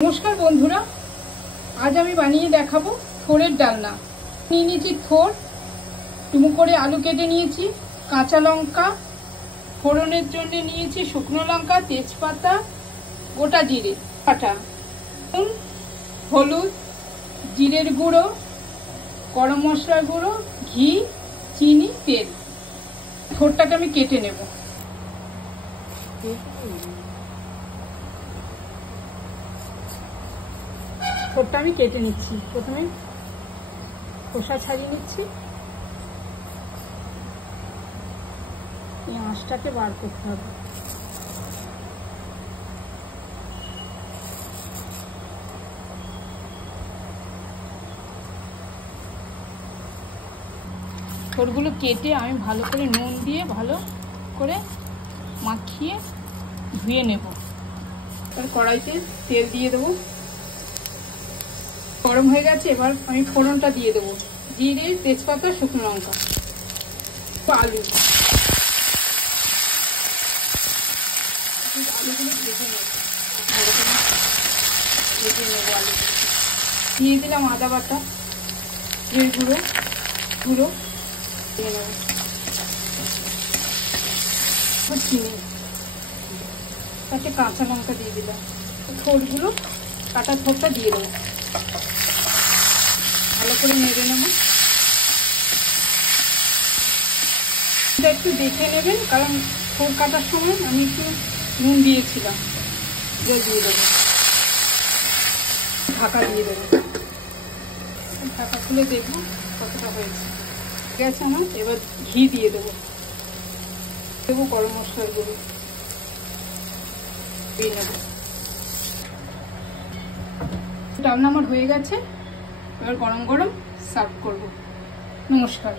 नमस्कार बंधुरा आज आमी बानिये देखाबो थोड़ेर डालना। निये निয়েছি थोड़, टुमु करे आलू केटे निয়েছি, काँचा लंका, फोड़नेर जन्य निয়েছি शुकनो लंका, तेजपाता, गोटा जिरे बाटा, हलुद, जिरेर गुड़ो, गरम मशलार गुड़ो, घी, चीनी, तेल। थोड़टाके आमी केटे नेब। थोड़टा আমি কেটে নিচ্ছি। প্রথমে খোসা ছাড়িয়ে নিচ্ছি, এই আঁশটাকে বার করতে হবে। থোড়গুলো কেটে আমি ভালো করে নুন দিয়ে ভালো করে মাখিয়ে ধুয়ে নেব। আর কড়াইতে তেল দিয়ে দেবো। गरम हो गए एबार आमी फोड़नटा दिए देव, जिरे, तेजपाता, शुकनो लंका, आलू आलूगुलो भेजे नेब, भालो करे भेजे नेब आलूगुलो। दिए दिलाम आदा बाटा, जिरे गुड़ो गुड़ो दिए नेब, चिनी, ताते काँचा लंका दिए दिलाम, थोड़गुलो काटा थोड़टा दिए देव। ভালো করে নেড়ে নেব। এটা একটু দেখে নেবেন, কারণ থোড় কাটার সময় আমি একটু নুন দিয়েছিলাম। জল দিয়ে দেবো, ঢাকা দিয়ে দেবো। ঢাকা খুলে দেখব কতটা হয়েছে। ঠিক আছে আমার, এবার ঘি দিয়ে দেবো। দেবো গরম মশলার গুঁড়ো দিয়ে নেব। ডালনা আমার হয়ে গেছে। এবার গরম গরম সার্ভ করব। নমস্কার।